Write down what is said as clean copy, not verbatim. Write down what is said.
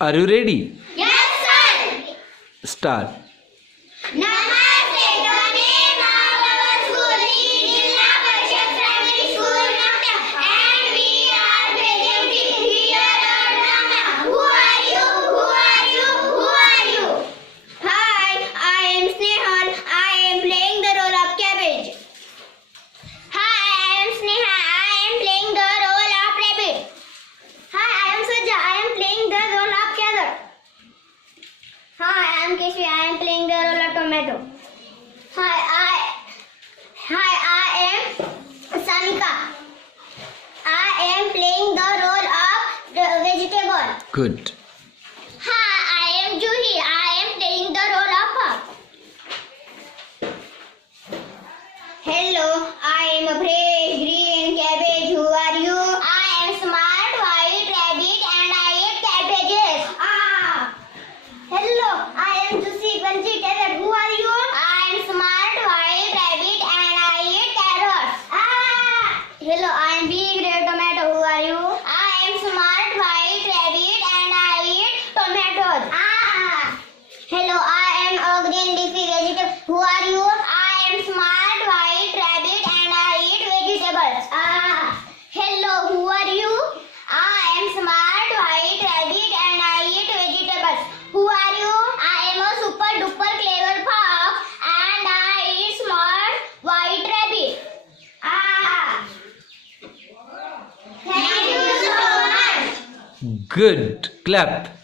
Are you ready? Yes, sir. Start. Namaste. The name of our school is Jilla Parishad Primary School, Namta, and we are presenting here our drama. Who are you? Who are you? Who are you? Hi, I am Snehal. I am playing the role of cabbage. Hi, I am Sneha. I am playing the role of rabbit. Hi, I am Saja. I am playing the role of carrot. Hi, I am Keshvi. I am playing the role of tomato. Hi, I am Sanika. I am playing the role of the vegetable. Good. Hi, I am Juhi. I am playing the role of hog. Hello, I am a fresh green cabbage. Who are you? I am smart white rabbit and I eat cabbages. Hello, I am Juicy Punchy Carrot. Who are you? I am smart white rabbit and I eat carrots. Hello, I am big red tomato. Who are you? I am smart white rabbit and I eat tomatoes. Hello, I am a green leafy vegetable. Who are you? I am smart white rabbit and I eat vegetables. Hello, who are you? I am smart white rabbit and I eat vegetables. Who are you? I am a super duper clever fox and I eat smart white rabbit. Thank you so much. Good. Clap.